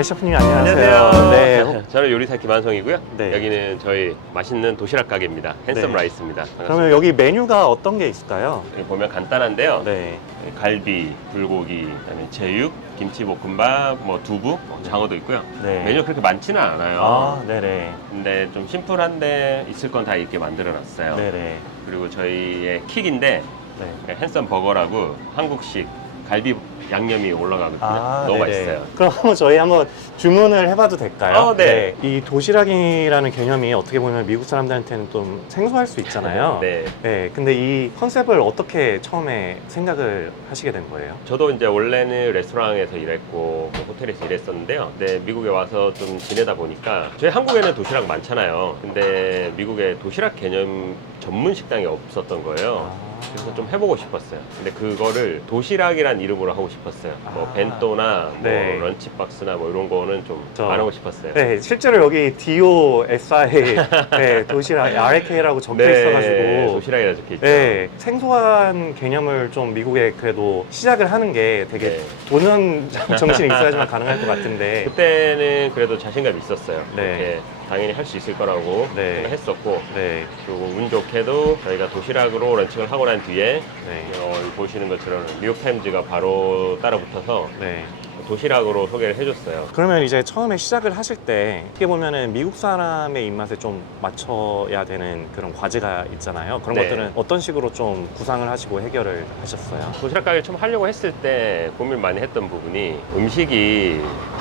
네, 셰프님 안녕하세요. 안녕하세요. 네. 저는 요리사 김한성이고요. 네. 여기는 저희 맛있는 도시락 가게입니다. 핸섬 네. 라이스입니다. 반갑습니다. 그러면 여기 메뉴가 어떤 게 있을까요? 여기 보면 간단한데요. 네. 갈비, 불고기, 그다음에 제육, 김치볶음밥, 뭐 두부, 장어도 있고요. 네. 메뉴가 그렇게 많지는 않아요. 아, 네네. 근데 좀 심플한데 있을 건 다 있게 만들어놨어요. 네네. 그리고 저희의 킥인데 네. 핸섬 버거라고 한국식 갈비 양념이 올라가거든요. 너무 네네. 맛있어요. 그럼 한번 저희 한번 주문을 해봐도 될까요? 네. 이 도시락이라는 개념이 어떻게 보면 미국 사람들한테는 좀 생소할 수 있잖아요. 네. 네. 근데 이 컨셉을 어떻게 처음에 생각을 하시게 된 거예요? 저도 이제 원래는 레스토랑에서 일했고 뭐 호텔에서 일했었는데요. 근데 미국에 와서 좀 지내다 보니까 저희 한국에는 도시락 많잖아요. 근데 미국에 도시락 개념 전문 식당이 없었던 거예요. 그래서 좀 해보고 싶었어요. 근데 그거를 도시락이란 이름으로 하고 싶었어요. 뭐 벤또나 네. 뭐 런치박스나 뭐 이런 거는 좀 저- 안 하고 싶었어요. 네, 실제로 여기 DOSI 네, 도시락 RK라고 적혀 네, 있어가지고 도시락이라 적혀 있죠. 네, 생소한 개념을 좀 미국에 그래도 시작을 하는 게 되게 네. 도전 정신이 있어야지만 가능할 것 같은데 그때는 그래도 자신감이 있었어요. 네. 이렇게 당연히 할 수 있을 거라고 네. 생각했었고 네, 그리고 운 좋게도 저희가 도시락으로 런칭을 하고 난 뒤에 네, 보시는 것처럼 뉴욕타임즈가 바로 따라붙어서 네. 도시락으로 소개를 해줬어요. 그러면 이제 처음에 시작을 하실 때 어떻게 보면은 미국 사람의 입맛에 좀 맞춰야 되는 그런 과제가 있잖아요. 그런 네. 것들은 어떤 식으로 좀 구상을 하시고 해결을 하셨어요? 도시락 가게를 처음 하려고 했을 때 고민 많이 했던 부분이 음식이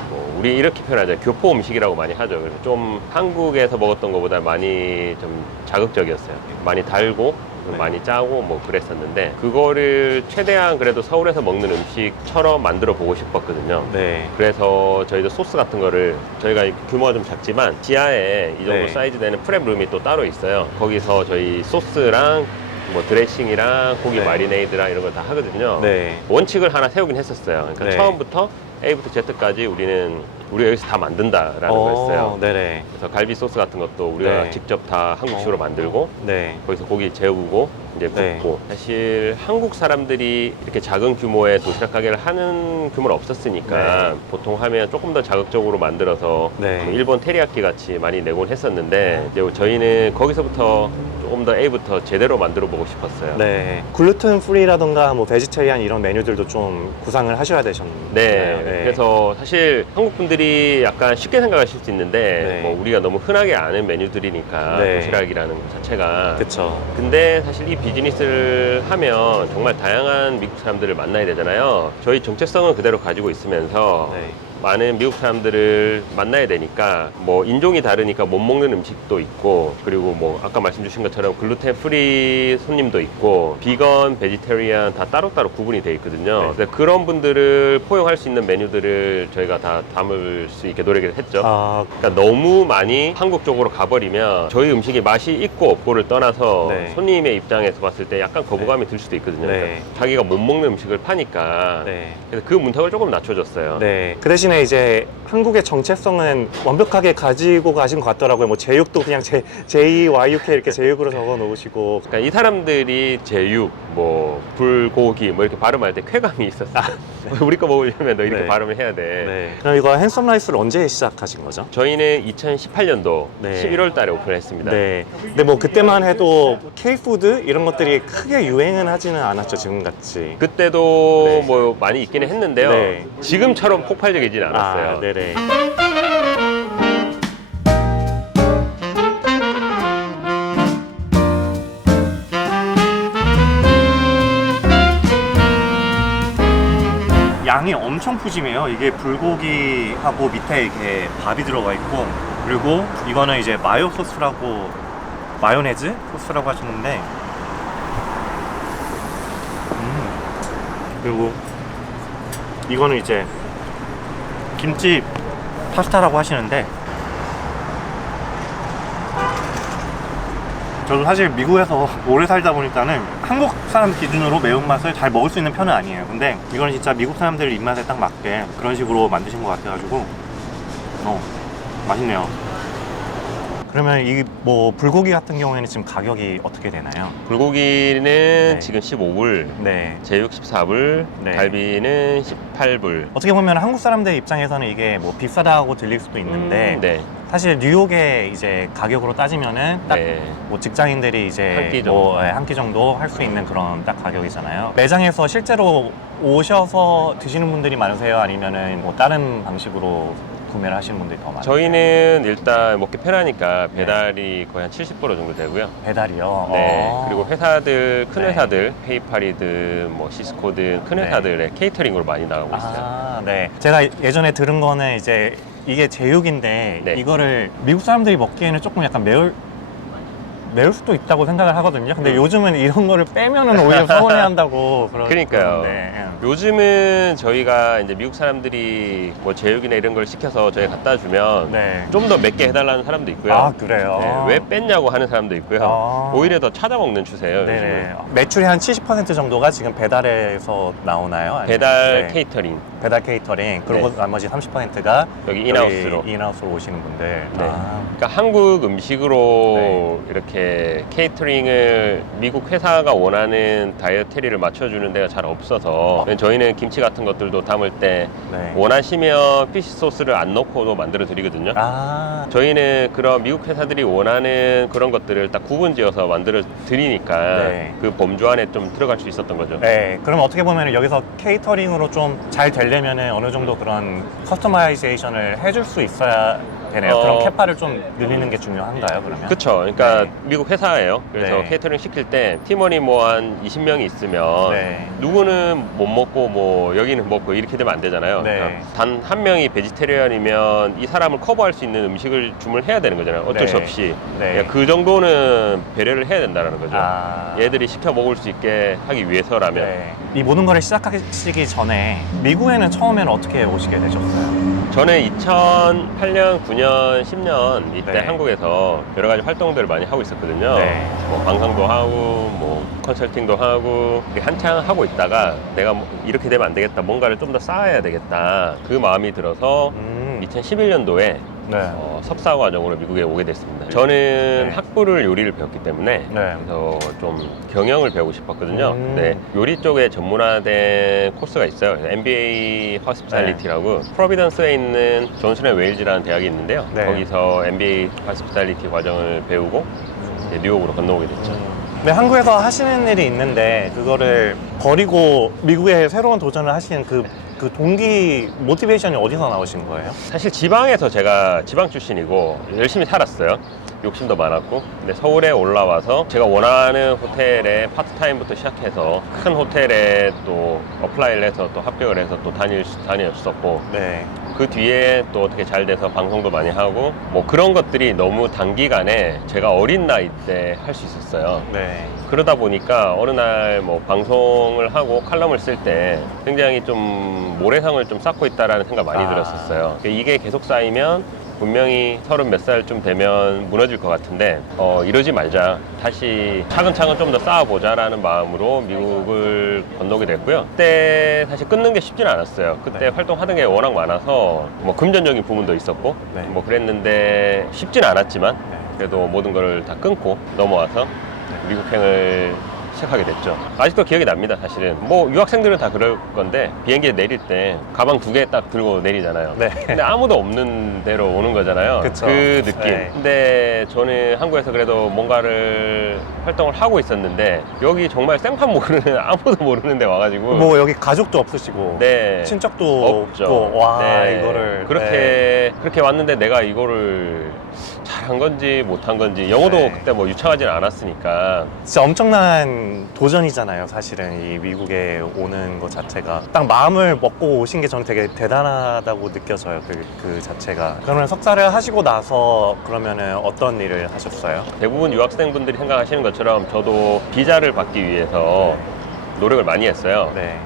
뭐 우리 이렇게 표현하죠. 교포 음식이라고 많이 하죠. 그래서 좀 한국에서 먹었던 것보다 많이 좀 자극적이었어요. 많이 달고 네. 많이 짜고 뭐 그랬었는데 그거를 최대한 그래도 서울에서 먹는 음식처럼 만들어 보고 싶었거든요. 네. 그래서 저희도 소스 같은 거를 저희가 규모가 좀 작지만 지하에 이 정도 네. 사이즈 되는 프랩룸이 또 따로 있어요. 거기서 저희 소스랑 뭐 드레싱이랑 고기 네. 마리네이드랑 이런 걸 다 하거든요. 네. 원칙을 하나 세우긴 했었어요. 그러니까 네. 처음부터 A부터 Z까지 우리가 여기서 다 만든다라는 거였어요. 네네. 그래서 갈비 소스 같은 것도 우리가 네. 직접 다 한국식으로 만들고 네. 거기서 고기 재우고 이제 굽고 네. 사실 한국 사람들이 이렇게 작은 규모의 도시락 가게를 하는 규모는 없었으니까 네. 보통 하면 조금 더 자극적으로 만들어서 네. 뭐 일본 테리야끼 같이 많이 내곤 했었는데 이제 저희는 거기서부터 조금 더 A부터 제대로 만들어 보고 싶었어요. 네. 글루텐 프리라던가 뭐 베지테리안 이런 메뉴들도 좀 구상을 하셔야 되셨나요? 네, 그래서 사실 한국 분들이 약간 쉽게 생각하실 수 있는데 네. 뭐 우리가 너무 흔하게 아는 메뉴들이니까 네. 도시락이라는 것 자체가 그쵸. 근데 사실 이 비즈니스를 하면 정말 다양한 미국 사람들을 만나야 되잖아요. 저희 정체성은 그대로 가지고 있으면서 네. 많은 미국 사람들을 만나야 되니까 뭐 인종이 다르니까 못 먹는 음식도 있고 그리고 뭐 아까 말씀 주신 것처럼 글루텐 프리 손님도 있고 비건, 베지테리안 다 따로따로 구분이 돼 있거든요. 네. 그래서 그런 분들을 포용할 수 있는 메뉴들을 저희가 다 담을 수 있게 노력을 했죠. 아, 그러니까 너무 많이 한국 쪽으로 가버리면 저희 음식이 맛이 있고 없고를 떠나서 네. 손님의 입장에서 봤을 때 약간 거부감이 들 수도 있거든요. 네. 그러니까 자기가 못 먹는 음식을 파니까 네. 그래서 그 문턱을 조금 낮춰줬어요. 네. 그 대신에 이제 한국의 정체성은 완벽하게 가지고 가신 것 같더라고요. 뭐 제육도 그냥 JYUK 이렇게 제육으로 적어 놓으시고. 그러니까 이 사람들이 제육, 뭐 불고기 뭐 이렇게 발음할 때 쾌감이 있었어요. 우리 거 먹으려면 너 이렇게 네. 발음을 해야 돼. 네. 그럼 이거 핸섬 라이스를 언제 시작하신 거죠? 저희는 2018년도 네. 11월 달에 오픈했습니다. 네. 근데 뭐 그때만 해도 K푸드 이런 것들이 크게 유행은 하지는 않았죠, 지금 같이. 그때도 네. 뭐 많이 있기는 했는데요. 네. 지금처럼 폭발적이진 않았어요. 아, 네네. 양이 엄청 푸짐해요. 이게 불고기하고 밑에 이게 밥이 들어가 있고, 그리고 이거는 이제 마요 소스라고, 마요네즈 소스라고 하시는데, 그리고 이거는 이제 김치 파스타라고 하시는데, 저도 사실 미국에서 오래 살다 보니까는 한국 사람 기준으로 매운맛을 잘 먹을 수 있는 편은 아니에요. 근데 이건 진짜 미국 사람들 입맛에 딱 맞게 그런 식으로 만드신 것 같아가지고 맛있네요. 그러면 이 뭐 불고기 같은 경우에는 지금 가격이 어떻게 되나요? 불고기는 네. 지금 15불, 네. 제육 14불, 네. 갈비는 18불. 어떻게 보면 한국 사람들 입장에서는 이게 뭐 비싸다고 들릴 수도 있는데 네. 사실 뉴욕의 이제 가격으로 따지면은 딱 네. 뭐 직장인들이 이제 한끼 뭐 정도. 한 끼 정도 할 수 있는 그런 딱 가격이잖아요. 매장에서 실제로 오셔서 드시는 분들이 많으세요? 아니면은 뭐 다른 방식으로 구매를 하시는 분들이 더 많아요? 저희는 일단 먹기 편하니까 배달이 거의 한 70% 정도 되고요. 배달이요? 네. 어. 그리고 회사들, 큰 네. 회사들, 페이팔이든 뭐 시스코든 큰 네. 회사들의 케이터링으로 많이 나가고 있어요. 아, 네. 제가 예전에 들은 거는 이제 이게 제육인데 네. 이거를 미국 사람들이 먹기에는 조금 약간 매울 수도 있다고 생각을 하거든요. 근데 요즘은 이런 거를 빼면은 오히려 서운해한다고 그러니까요. 그러는데. 요즘은 저희가 이제 미국 사람들이 뭐 제육이나 이런 걸 시켜서 저희 갖다 주면 네. 좀 더 맵게 해달라는 사람도 있고요. 아, 그래요? 네, 왜 뺐냐고 하는 사람도 있고요. 아. 오히려 더 찾아먹는 추세예요. 네네. 요즘은. 매출의 한 70% 정도가 지금 배달에서 나오나요? 아니면- 배달 네. 케이터링. 배달 케이터링. 그리고 네. 나머지 30%가 여기 인하우스로. 인하우스로 오시는 분들. 네. 아. 그러니까 한국 음식으로 네. 이렇게 케이터링을 미국 회사가 원하는 다이어트리를 맞춰주는 데가 잘 없어서 저희는 김치 같은 것들도 담을 때 네. 원하시면 피시 소스를 안 넣고도 만들어 드리거든요. 아. 저희는 그런 미국 회사들이 원하는 그런 것들을 딱 구분 지어서 만들어 드리니까 네. 그 범주 안에 좀 들어갈 수 있었던 거죠. 네, 그럼 어떻게 보면 여기서 케이터링으로 좀 잘 되려면 어느 정도 그런 커스터마이제이션을 해줄 수 있어야 되네요. 그럼 캐파를 좀 늘리는 게 중요한가요, 그러면? 그쵸. 그러니까 네. 미국 회사예요. 그래서 네. 케이터링 시킬 때 팀원이 뭐 한 20명이 있으면 네. 누구는 못 먹고 뭐 여기는 먹고 이렇게 되면 안 되잖아요. 네. 그러니까 단 한 명이 베지테리언이면 이 사람을 커버할 수 있는 음식을 주문해야 되는 거잖아요. 어쩔 네. 수 없이. 네. 그러니까 그 정도는 배려를 해야 된다는 거죠. 아. 얘들이 시켜 먹을 수 있게 하기 위해서라면. 네. 이 모든 거를 시작하시기 전에 미국에는 처음에는 어떻게 오시게 되셨어요? 저는 2008년, 9년, 10년 이때 네. 한국에서 여러 가지 활동들을 많이 하고 있었거든요. 네. 뭐 방송도 하고, 뭐 컨설팅도 하고, 한창 하고 있다가 내가 뭐 이렇게 되면 안 되겠다, 뭔가를 좀 더 쌓아야 되겠다. 그 마음이 들어서 2011년도에 네. 석사 과정으로 미국에 오게 됐습니다. 저는 네. 학부를 요리를 배웠기 때문에 네. 그래서 좀 경영을 배우고 싶었거든요. 음. 근데 요리 쪽에 전문화된 코스가 있어요. MBA Hospitality라고 프로비던스에 있는 존슨앤웨일즈라는 대학이 있는데요. 네. 거기서 MBA Hospitality 과정을 배우고 이제 뉴욕으로 건너오게 됐죠. 네, 한국에서 하시는 일이 있는데 그거를 버리고 미국에 새로운 도전을 하시는 그 동기 모티베이션이 어디서 나오신 거예요? 사실 지방에서 제가 지방 출신이고 열심히 살았어요. 욕심도 많았고. 근데 서울에 올라와서 제가 원하는 호텔에 파트타임부터 시작해서 큰 호텔에 또 어플라이를 해서 또 합격을 해서 또 다녔었고, 네. 그 뒤에 또 어떻게 잘 돼서 방송도 많이 하고, 뭐 그런 것들이 너무 단기간에 제가 어린 나이 때 할 수 있었어요. 네. 그러다 보니까 어느 날 뭐 방송을 하고 칼럼을 쓸 때 굉장히 좀 모래성을 좀 쌓고 있다라는 생각 많이 들었었어요. 이게 계속 쌓이면 분명히 30 몇 살쯤 되면 무너질 것 같은데 이러지 말자, 다시 차근차근 좀 더 쌓아보자라는 마음으로 미국을 건너게 됐고요. 그때 사실 끊는 게 쉽진 않았어요. 그때 네. 활동하던 게 워낙 많아서 뭐 금전적인 부분도 있었고 네. 뭐 그랬는데 쉽진 않았지만 네. 그래도 모든 걸 다 끊고 넘어와서 미국행을 시작하게 됐죠. 아직도 기억이 납니다. 사실은 뭐 유학생들은 다 그럴 건데 비행기에 내릴 때 가방 2개 딱 들고 내리잖아요. 네. 근데 아무도 없는 데로 오는 거잖아요. 그쵸. 그 느낌. 네. 근데 저는 한국에서 그래도 뭔가를 활동을 하고 있었는데 여기 정말 생판 모르는, 아무도 모르는 데 와가지고 뭐 여기 가족도 없으시고 네. 친척도 없죠. 없고 와 네. 이거를 그렇게 왔는데 내가 이거를 잘한 건지 못한 건지, 영어도 네. 그때 뭐 유창하진 않았으니까. 진짜 엄청난 도전이잖아요. 사실은 이 미국에 오는 것 자체가 딱 마음을 먹고 오신 게 저는 되게 대단하다고 느껴져요. 그 자체가. 그러면 석사를 하시고 나서 그러면은 어떤 일을 하셨어요? 대부분 유학생분들이 생각하시는 것처럼 저도 비자를 받기 위해서 노력을 많이 했어요. 네.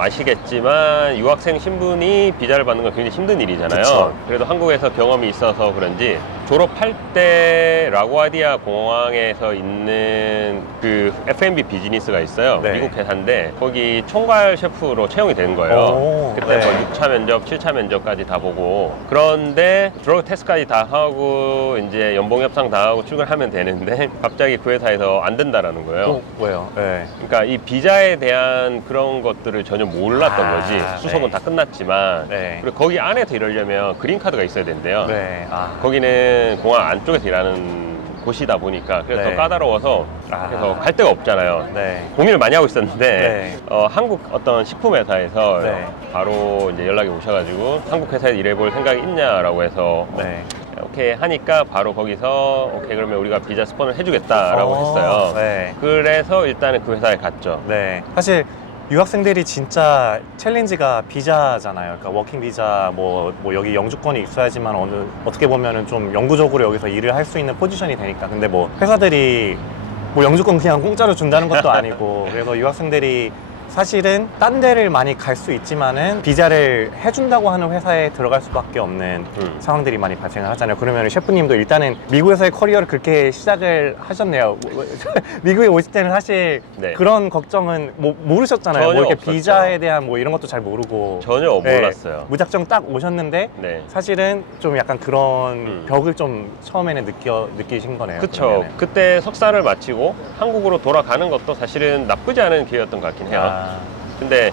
아시겠지만 유학생 신분이 비자를 받는 건 굉장히 힘든 일이잖아요. 그쵸. 그래도 한국에서 경험이 있어서 그런지 졸업할 때 라구아디아 공항에서 있는 그 F&B 비즈니스가 있어요. 네. 미국 회사인데 거기 총괄 셰프로 채용이 된 거예요. 오, 그때 네. 뭐 6차 면접, 7차 면접까지 다 보고 그런데 드러그 테스트까지 다 하고 이제 연봉 협상 다 하고 출근하면 되는데 갑자기 그 회사에서 안 된다라는 거예요. 왜요? 네. 그러니까 이 비자에 대한 그런 것들을 전혀 몰랐던 아, 거지. 수속은 네. 다 끝났지만 네. 그리고 거기 안에서 일하려면 그린카드가 있어야 된대요. 네. 거기는 공항 안쪽에서 일하는 곳이다 보니까 그래서 네. 더 까다로워서 그래서 갈 데가 없잖아요. 네. 고민을 많이 하고 있었는데 네. 한국 어떤 식품 회사에서 네. 바로 이제 연락이 오셔가지고 한국 회사에 일해볼 생각이 있냐라고 해서 네. 오케이 하니까 바로 거기서 오케이 그러면 우리가 비자 스폰을 해주겠다라고 했어요. 네. 그래서 일단은 그 회사에 갔죠. 네. 사실 유학생들이 진짜 챌린지가 비자잖아요. 그러니까 워킹 비자 뭐 여기 영주권이 있어야지만 어떻게 보면은 좀 영구적으로 여기서 일을 할 수 있는 포지션이 되니까. 근데 뭐 회사들이 뭐 영주권 그냥 공짜로 준다는 것도 아니고 그래서 유학생들이 사실은 딴 데를 많이 갈 수 있지만은 비자를 해준다고 하는 회사에 들어갈 수밖에 없는 상황들이 많이 발생을 하잖아요. 그러면 셰프님도 일단은 미국에서의 커리어를 그렇게 시작을 하셨네요. 미국에 오실 때는 사실 네. 그런 걱정은 모르셨잖아요. 전혀 뭐 이렇게 없었죠. 비자에 대한 뭐 이런 것도 잘 모르고 전혀 네, 몰랐어요. 무작정 딱 오셨는데 네. 사실은 좀 약간 그런 벽을 좀 처음에는 느끼신 거네요. 그쵸. 그러면은. 그때 석사를 마치고 한국으로 돌아가는 것도 사실은 나쁘지 않은 기회였던 것 같긴 해요. 근데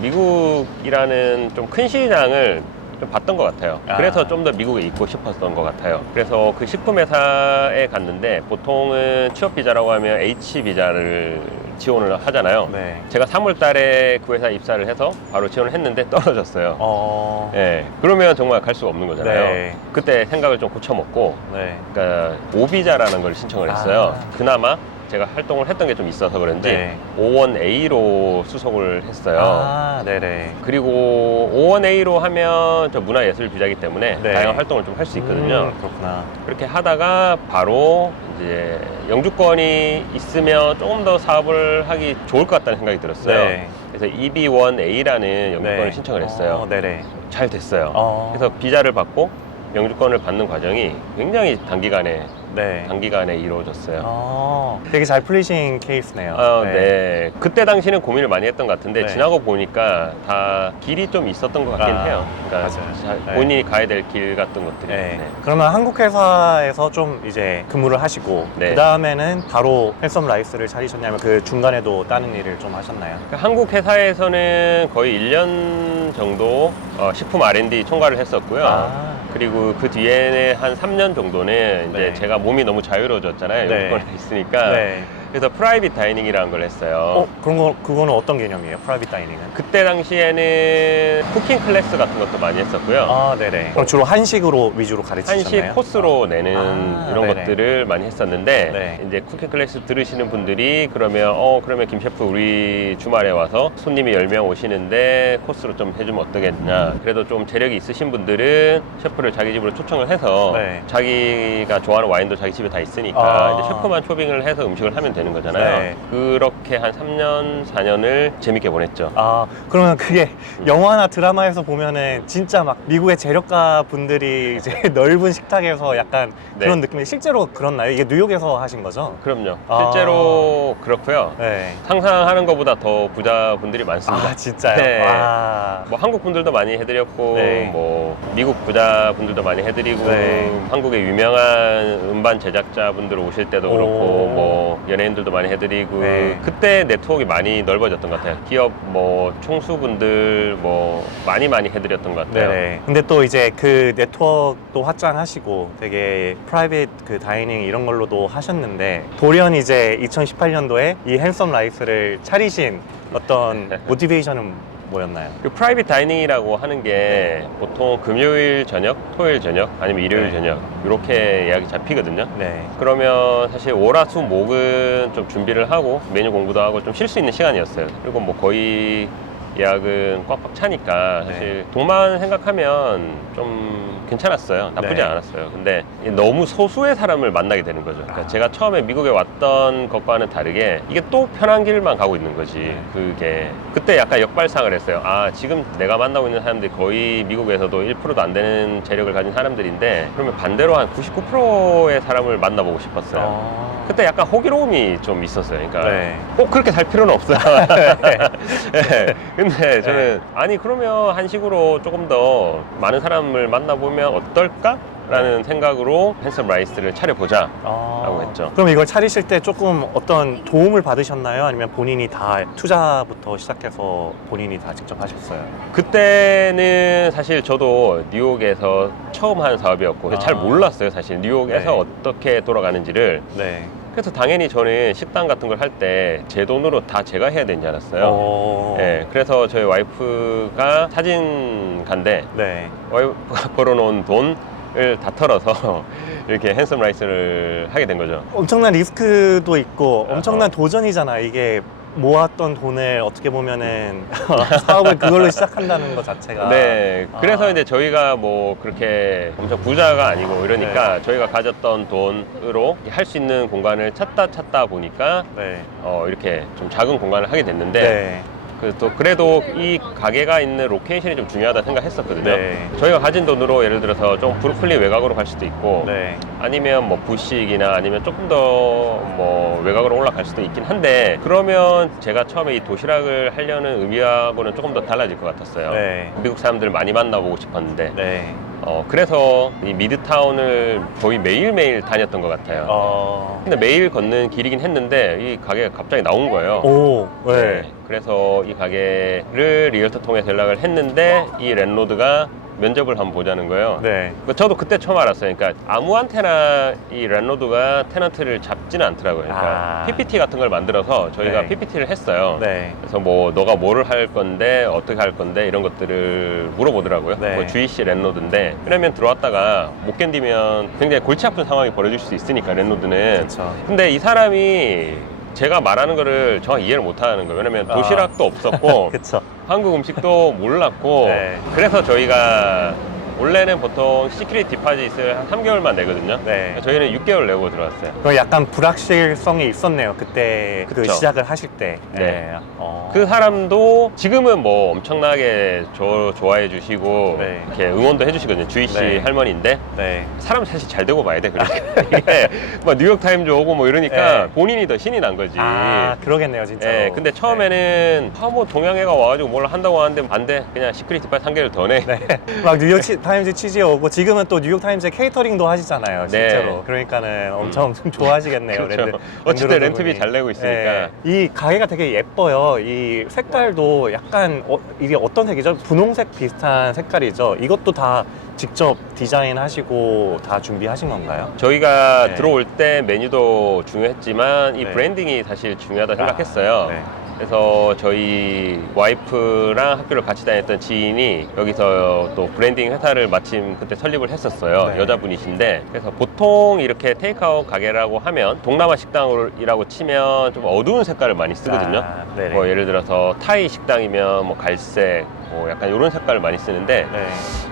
미국이라는 좀 큰 시장을 좀 봤던 것 같아요. 그래서 좀 더 미국에 있고 싶었던 것 같아요. 그래서 그 식품회사에 갔는데 보통은 취업 비자라고 하면 H 비자를 지원을 하잖아요. 네. 제가 3월 달에 그 회사에 입사를 해서 바로 지원을 했는데 떨어졌어요. 네. 그러면 정말 갈 수가 없는 거잖아요. 네. 그때 생각을 좀 고쳐먹고 네. 그러니까 O비자라는 걸 신청을 했어요. 그나마 제가 활동을 했던 게 좀 있어서 그런지 네. O1A로 수속을 했어요. 네네. 그리고 O1A로 하면 저 문화예술 비자이기 때문에 네. 다양한 활동을 좀 할 수 있거든요. 그렇구나. 그렇게 하다가 바로 이제 영주권이 있으면 조금 더 사업을 하기 좋을 것 같다는 생각이 들었어요. 네. 그래서 EB1A라는 영주권을 네. 신청을 했어요. 네네. 잘 됐어요. 그래서 비자를 받고 영주권을 받는 과정이 굉장히 단기간에 이루어졌어요. 되게 잘 풀리신 케이스네요. 네. 그때 당시는 고민을 많이 했던 것 같은데 네. 지나고 보니까 다 길이 좀 있었던 것 같긴 해요. 그러니까 맞아요. 네. 본인이 가야 될 길 같은 것들이. 네. 네. 그러면 한국 회사에서 좀 이제 근무를 하시고 네. 그 다음에는 바로 헬섬 라이스를 차리셨냐면 그 중간에도 다른 일을 좀 하셨나요? 한국 회사에서는 거의 1년 정도 식품 R&D 총괄을 했었고요. 그리고 그 뒤에는 한 3년 정도는 이제 네. 제가 몸이 너무 자유로워졌잖아요. 네. 영주권이 있으니까. 네. 그래서 프라이빗 다이닝이라는 걸 했어요. 그거는 어떤 개념이에요? 프라이빗 다이닝은? 그때 당시에는 쿠킹 클래스 같은 것도 많이 했었고요. 네네. 그럼 주로 한식으로 위주로 가르치셨나요? 한식 코스로 내는 이런 네네. 것들을 많이 했었는데 네. 이제 쿠킹 클래스 들으시는 분들이 그러면 김 셰프 우리 주말에 와서 손님이 10명 오시는데 코스로 좀 해주면 어떠겠냐. 그래도 좀 재력이 있으신 분들은 셰프를 자기 집으로 초청을 해서 네. 자기가 좋아하는 와인도 자기 집에 다 있으니까 이제 셰프만 초빙을 해서 음식을 하면 되는 거잖아요. 네. 그렇게 한 3년, 4년을 재밌게 보냈죠. 그러면 그게 영화나 드라마에서 보면은 진짜 막 미국의 재력가 분들이 이제 넓은 식탁에서 약간 네. 그런 느낌이 실제로 그렇나요? 이게 뉴욕에서 하신 거죠? 그럼요. 실제로 그렇고요. 네. 상상하는 것보다 더 부자분들이 많습니다. 진짜요? 네. 와. 뭐 한국 분들도 많이 해드렸고, 네. 뭐 미국 부자분들도 많이 해드리고, 네. 한국의 유명한 음반 제작자분들 오실 때도 그렇고, 뭐 연예인들도 많이 해드리고, 네. 그때 네트워크가 많이 넓어졌던 것 같아요. 기업 뭐 총수분들 뭐 많이 해드렸던 것 같아요. 네네. 근데 또 이제 그 네트워크도 확장하시고 되게 프라이빗 그 다이닝 이런 걸로도 하셨는데 돌연 이제 2018년도에 이 헬섬 라이스를 차리신 어떤 모티베이션은 뭐였나요? 그 프라이빗 다이닝이라고 하는 게 보통 금요일 저녁, 토요일 저녁, 아니면 일요일 네. 저녁 이렇게 예약이 잡히거든요. 네. 그러면 사실 월화수목은 좀 준비를 하고 메뉴 공부도 하고 좀 쉴 수 있는 시간이었어요. 그리고 뭐 거의 예약은 꽉꽉 차니까 사실 돈만 생각하면 좀 괜찮았어요. 나쁘지 네. 않았어요. 근데 너무 소수의 사람을 만나게 되는 거죠. 그러니까 제가 처음에 미국에 왔던 것과는 다르게 이게 또 편한 길만 가고 있는 거지. 그게 그때 약간 역발상을 했어요. 아, 지금 내가 만나고 있는 사람들이 거의 미국에서도 1%도 안 되는 재력을 가진 사람들인데 그러면 반대로 한 99%의 사람을 만나보고 싶었어요. 그때 약간 호기로움이 좀 있었어요. 그러니까 꼭 그렇게 살 필요는 없어요. 네. 근데 저는 아니 그러면 한식으로 조금 더 많은 사람을 만나보면 어떨까? 라는 생각으로 핸섬 라이스를 차려보자 라고 했죠. 그럼 이걸 차리실 때 조금 어떤 도움을 받으셨나요? 아니면 본인이 다 투자부터 시작해서 본인이 다 직접 하셨어요? 그때는 사실 저도 뉴욕에서 처음 한 사업이었고 잘 몰랐어요. 사실 뉴욕에서 어떻게 돌아가는지를. 그래서 당연히 저는 식당 같은 걸 할 때 제 돈으로 다 제가 해야 되는 줄 알았어요. 네, 그래서 저희 와이프가 사진가인데 와이프가 벌어놓은 돈을 다 털어서 이렇게 핸섬 라이스를 하게 된 거죠. 엄청난 리스크도 있고 엄청난 도전이잖아. 이게 모았던 돈을 어떻게 보면은 사업을 그걸로 시작한다는 것 자체가. 네, 그래서 이제 저희가 뭐 그렇게 엄청 부자가 아니고 이러니까 저희가 가졌던 돈으로 할 수 있는 공간을 찾다 보니까 이렇게 좀 작은 공간을 하게 됐는데 그래도 이 가게가 있는 로케이션이 좀 중요하다 생각했었거든요. 저희가 가진 돈으로 예를 들어서 좀 브루클린 외곽으로 갈 수도 있고 아니면 뭐 부시익이나 아니면 조금 더 뭐 외곽으로 올라갈 수도 있긴 한데 그러면 제가 처음에 이 도시락을 하려는 의미하고는 조금 더 달라질 것 같았어요. 미국 사람들 많이 만나보고 싶었는데 그래서 이 미드타운을 거의 매일매일 다녔던 것 같아요. 근데 매일 걷는 길이긴 했는데 이 가게가 갑자기 나온 거예요. 그래서 이 가게를 리얼터 통해서 연락을 했는데 이 랜로드가 면접을 한번 보자는 거예요. 저도 그때 처음 알았어요. 그러니까 아무한테나 이 랜로드가 테넌트를 잡지는 않더라고요. 그러니까 PPT 같은 걸 만들어서 저희가 PPT를 했어요. 그래서 뭐 너가 뭐를 할 건데 어떻게 할 건데 이런 것들을 물어보더라고요. 뭐 GC 랜로드인데 왜냐면 들어왔다가 못 견디면 굉장히 골치 아픈 상황이 벌어질 수 있으니까 랜로드는. 근데 이 사람이 제가 말하는 거를 정확히 이해를 못 하는 거예요. 왜냐면 도시락도 없었고 한국 음식도 몰랐고 그래서 저희가 원래는 보통 시큐리티 디파짓을 한 3개월만 내거든요. 저희는 6개월 내고 들어왔어요. 그럼 약간 불확실성이 있었네요. 그때 그 시작을 하실 때. 그 사람도 지금은 뭐 엄청나게 좋아해 주시고 이렇게 응원도 해주시거든요. 주희 씨 할머니인데 사람 사실 잘 되고 봐야 돼. 그러니까 이게 뭐 뉴욕 타임즈 오고 뭐 이러니까 본인이 더 신이 난 거지. 그러겠네요, 진짜. 근데 처음에는 뭐 동양애가 와가지고 뭘 한다고 하는데 안 돼. 그냥 시큐리티 디파짓 3개월 더 내. 막 뉴욕 타임즈 취재에 오고 지금은 또 뉴욕 타임즈 케이터링도 하시잖아요, 실제로. 그러니까는 엄청 좋아하시겠네요. 그렇죠. 어쨌든 렌트비 잘 내고 있으니까. 이 가게가 되게 예뻐요. 이 색깔도 약간 이게 어떤 색이죠? 분홍색 비슷한 색깔이죠. 이것도 다 직접 디자인하시고 다 준비하신 건가요? 저희가 들어올 때 메뉴도 중요했지만 이 브랜딩이 사실 중요하다 생각했어요. 그래서 저희 와이프랑 학교를 같이 다녔던 지인이 여기서 또 브랜딩 회사를 마침 그때 설립을 했었어요. 여자분이신데 그래서 보통 이렇게 테이크아웃 가게라고 하면 동남아 식당이라고 치면 좀 어두운 색깔을 많이 쓰거든요. 뭐 예를 들어서 타이 식당이면 뭐 갈색 뭐 약간 이런 색깔을 많이 쓰는데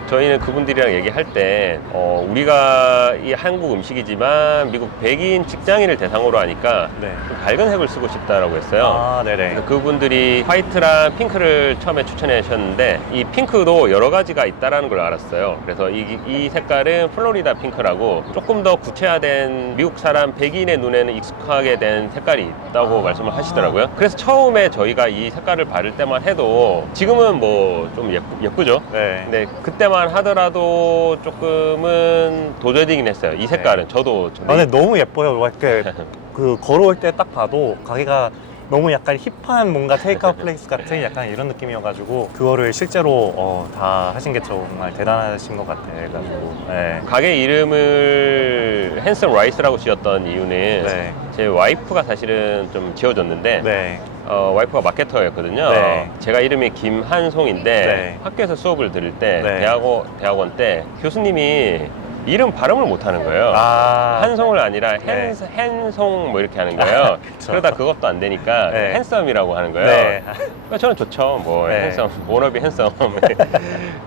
저희는 그분들이랑 얘기할 때 우리가 이 한국 음식이지만 미국 백인 직장인을 대상으로 하니까 좀 밝은 색을 쓰고 싶다라고 했어요. 그래서 그분들이 화이트랑 핑크를 처음에 추천해 주셨는데 이 핑크도 여러 가지가 있다라는 걸 알았어요. 그래서 이 색깔은 플로리다 핑크라고 조금 더 구체화된 미국 사람 백인의 눈에는 익숙하게 된 색깔이 있다고 말씀을 하시더라고요. 그래서 처음에 저희가 이 색깔을 바를 때만 해도 지금은 뭐 좀 예쁘죠? 근데 그때만 하더라도 조금은 도전이긴 했어요. 이 색깔은 저도 근데 너무 예뻐요. 이렇게 그 걸어올 때 딱 봐도 가게가 너무 약간 힙한 뭔가 테이크아웃 플레이스 같은 약간 이런 느낌이어가지고 그거를 실제로 다 하신 게 정말 대단하신 것 같아요. 그래가지고 가게 이름을 핸섬 라이스라고 지었던 이유는 제 와이프가 사실은 좀 지어줬는데 와이프가 마케터였거든요. 제가 이름이 김한송인데 학교에서 수업을 들을 때 대학원 때 교수님이 이름 발음을 못 하는 거예요. 아, 한송을 아니라 네. 핸송 뭐 이렇게 하는 거예요. 그쵸. 그러다 그것도 안 되니까 네. 핸섬이라고 하는 거예요. 네. 그러니까 저는 좋죠. 뭐 네. 핸섬, 워너비 핸섬.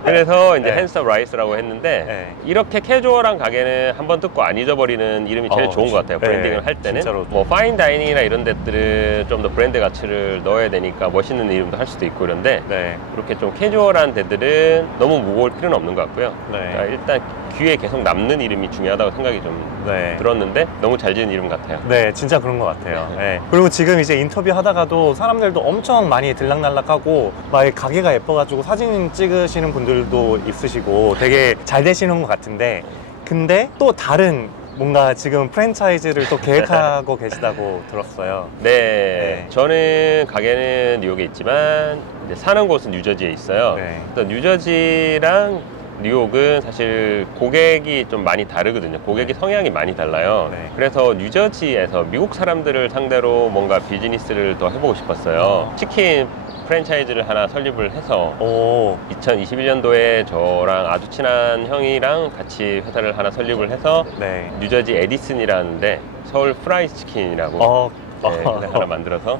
그래서 이제 네. 핸섬 라이스라고 했는데 네. 이렇게 캐주얼한 가게는 한번 듣고 안 잊어버리는 이름이 제일 좋은 것 같아요. 네. 브랜딩을 할 때는 진짜로. 뭐 파인 다이닝이나 이런 데들은 좀 더 브랜드 가치를 넣어야 되니까 멋있는 이름도 할 수도 있고 이런데 네. 그렇게 좀 캐주얼한 데들은 너무 무거울 필요는 없는 것 같고요. 네. 그러니까 일단 귀에 계속 남는 이름이 중요하다고 생각이 좀 네. 들었는데 너무 잘 지은 이름 같아요. 네, 진짜 그런 것 같아요. 네. 그리고 지금 이제 인터뷰 하다가도 사람들도 엄청 많이 들락날락하고 막 가게가 예뻐가지고 사진 찍으시는 분들도 있으시고 되게 잘 되시는 것 같은데 근데 또 다른 뭔가 지금 프랜차이즈를 또 계획하고 계시다고 들었어요. 네, 저는 가게는 뉴욕에 있지만 이제 사는 곳은 뉴저지에 있어요. 네. 또 뉴저지랑 뉴욕은 사실 고객이 좀 많이 다르거든요. 고객이 성향이 많이 달라요. 네. 그래서 뉴저지에서 미국 사람들을 상대로 뭔가 비즈니스를 더 해보고 싶었어요. 치킨 프랜차이즈를 하나 설립을 해서 오, 2021년도에 저랑 아주 친한 형이랑 같이 회사를 하나 설립을 해서 네. 뉴저지 에디슨이라는데 서울 프라이즈 치킨이라고 네, 하나 만들어서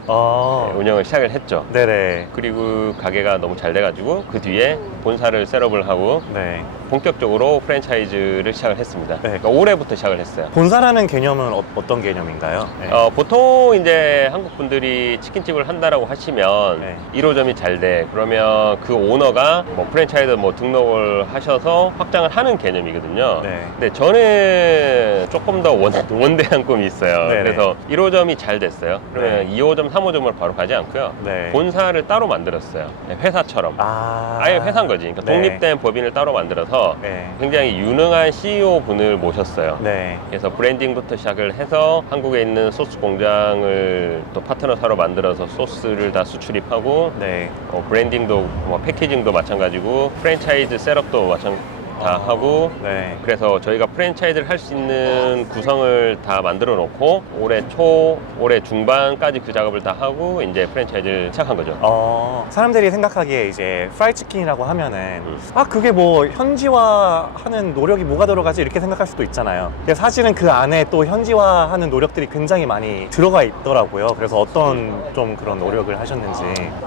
네, 운영을 시작을 했죠. 네네. 그리고 가게가 너무 잘 돼가지고 그 뒤에 본사를 셋업을 하고 네. 본격적으로 프랜차이즈를 시작을 했습니다. 네. 그러니까 올해부터 시작을 했어요. 본사라는 개념은 어떤 개념인가요? 네. 보통 이제 한국 분들이 치킨집을 한다라고 하시면 네. 1호점이 잘 돼. 그러면 그 오너가 뭐 프랜차이즈 뭐 등록을 하셔서 확장을 하는 개념이거든요. 네. 근데 저는 조금 더 원대한 꿈이 있어요. 네네. 그래서 1호점이 잘 됐어요. 그러면 네. 2호점, 3호점을 바로 가지 않고요. 네. 본사를 따로 만들었어요. 회사처럼. 아예 회사인 거지. 그러니까 네. 독립된 법인을 따로 만들어서 네. 굉장히 유능한 CEO 분을 모셨어요. 네. 그래서 브랜딩부터 시작을 해서 한국에 있는 소스 공장을 또 파트너사로 만들어서 소스를 다 수출입하고 네. 브랜딩도 뭐 패키징도 마찬가지고 프랜차이즈 셋업도 다 하고 네. 그래서 저희가 프랜차이즈를 할 수 있는 구성을 다 만들어 놓고 올해 초, 올해 중반까지 그 작업을 다 하고 이제 프랜차이즈를 시작한 거죠. 사람들이 생각하기에 이제 프라이 치킨이라고 하면은 아 그게 뭐 현지화하는 노력이 뭐가 들어가지 이렇게 생각할 수도 있잖아요. 근데 사실은 그 안에 또 현지화하는 노력들이 굉장히 많이 들어가 있더라고요. 그래서 어떤 좀 그런 노력을 하셨는지.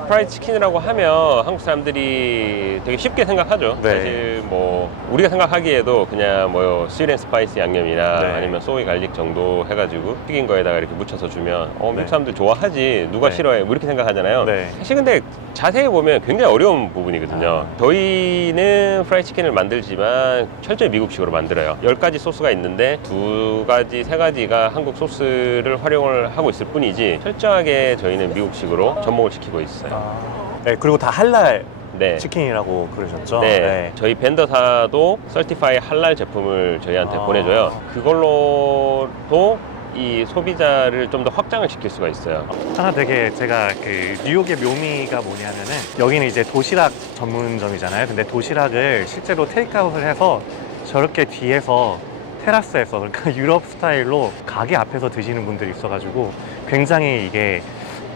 프라이드 치킨이라고 하면 한국 사람들이 되게 쉽게 생각하죠. 네. 사실 뭐 우리가 생각하기에도 그냥 뭐 스윗 앤 스파이시 양념이나 네. 아니면 소이 갈릭 정도 해가지고 튀긴 거에다가 이렇게 묻혀서 주면 미국 네. 사람들 좋아하지 누가 네. 싫어해 뭐 이렇게 생각하잖아요. 네. 사실 근데 자세히 보면 굉장히 어려운 부분이거든요. 저희는 프라이드 치킨을 만들지만 철저히 미국식으로 만들어요. 10가지 소스가 있는데 2가지, 3가지가 한국 소스를 활용을 하고 있을 뿐이지 철저하게 저희는 미국식으로 접목을 시키고 있어요. 네, 그리고 다 할랄 네. 치킨이라고 그러셨죠? 네. 저희 벤더사도 서티파이 할랄 제품을 저희한테 아. 보내줘요. 그걸로도 이 소비자를 좀 더 확장을 시킬 수가 있어요. 하나 되게 제가 그 뉴욕의 묘미가 뭐냐면은 여기는 이제 도시락 전문점이잖아요. 근데 도시락을 실제로 테이크아웃을 해서 저렇게 뒤에서 테라스에서 그러니까 유럽 스타일로 가게 앞에서 드시는 분들이 있어가지고 굉장히 이게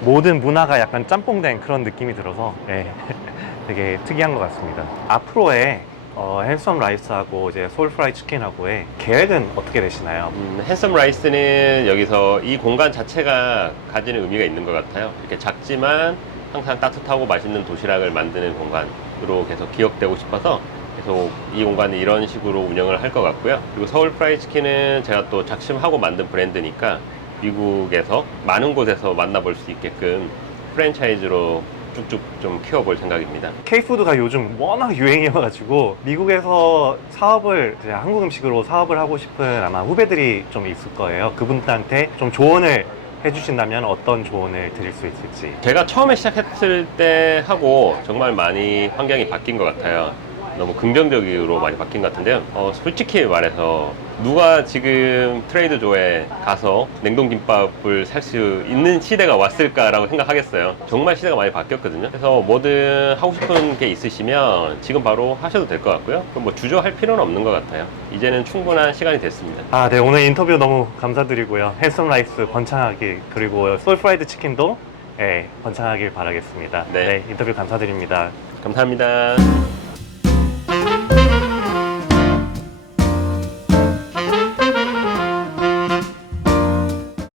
모든 문화가 약간 짬뽕된 그런 느낌이 들어서 네, 되게 특이한 것 같습니다. 앞으로의 핸섬 라이스하고 이제 소울 프라이 치킨하고의 계획은 어떻게 되시나요? 핸섬 라이스는 여기서 이 공간 자체가 가지는 의미가 있는 것 같아요. 이렇게 작지만 항상 따뜻하고 맛있는 도시락을 만드는 공간으로 계속 기억되고 싶어서 계속 이 공간을 이런 식으로 운영을 할 것 같고요. 그리고 서울 프라이 치킨은 제가 또 작심하고 만든 브랜드니까 미국에서 많은 곳에서 만나볼 수 있게끔 프랜차이즈로 쭉쭉 좀 키워볼 생각입니다. K푸드가 요즘 워낙 유행이어가지고 미국에서 사업을 이제 한국 음식으로 사업을 하고 싶은 아마 후배들이 좀 있을 거예요. 그분들한테 좀 조언을 해주신다면 어떤 조언을 드릴 수 있을지. 제가 처음에 시작했을 때 하고 정말 많이 환경이 바뀐 것 같아요. 너무 긍정적으로 많이 바뀐 것 같은데요. 솔직히 말해서 누가 지금 트레이더조에 가서 냉동김밥을 살 수 있는 시대가 왔을까라고 생각하겠어요. 정말 시대가 많이 바뀌었거든요. 그래서 뭐든 하고 싶은 게 있으시면 지금 바로 하셔도 될 것 같고요. 그럼 뭐 주저할 필요는 없는 것 같아요. 이제는 충분한 시간이 됐습니다. 네, 오늘 인터뷰 너무 감사드리고요. 핸섬 라이스 번창하길, 그리고 솔 프라이드 치킨도 번창하길 바라겠습니다. 네. 인터뷰 감사드립니다. 감사합니다.